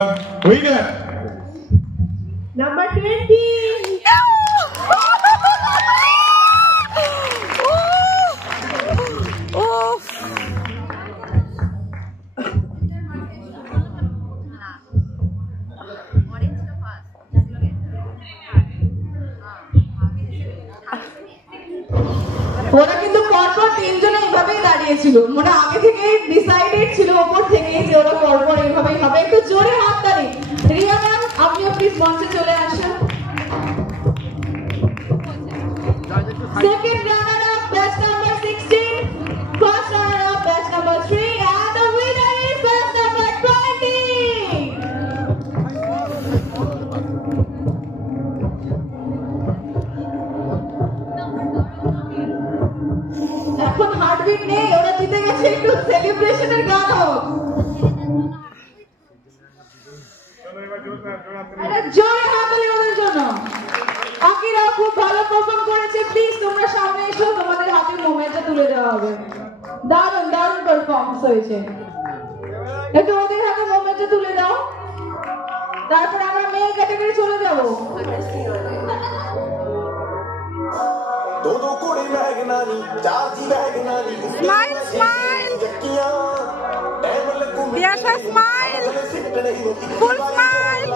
Winner number 20. ওরা কিন্তু পরপর তিনজনে এইভাবেই দাঁড়িয়েছিল, মানে আগে থেকেই ডিসাইডেড ছিল ওপর থেকে যে ওরা পরপর এইভাবেই হবে। একটু জোরে হাততালি। রিয়া ম্যাম, আপনিও প্লিজ মঞ্চে চলে আসুন। Second runner up batch number 16, first runner up batch number 3 and the winner is batch number 20. এখন হার্টবিট নেই, ওরা জিতে গেছে, একটু সেলিব্রেশনের গান হোক। জোরে হাততালি ওদের জন্য। আকিরা খুব ভালো পারফর্ম করেছে, প্লিজ তোমরা সামনে এসো, তোমাদের হাতে মোমেন্টটা তুলে দেওয়া হবে। দারুণ দারুণ পারফরমেন্স হয়েছে, একটু ওদের হাতে মোমেন্টটা তুলে দাও, তারপর আমরা মেয়ে ক্যাটাগরি চলে যাবো। दो दो कोड़े महगनानी चार जी महगनानी स्माइल स्माइल दियाशा स्माइल फुल स्माइल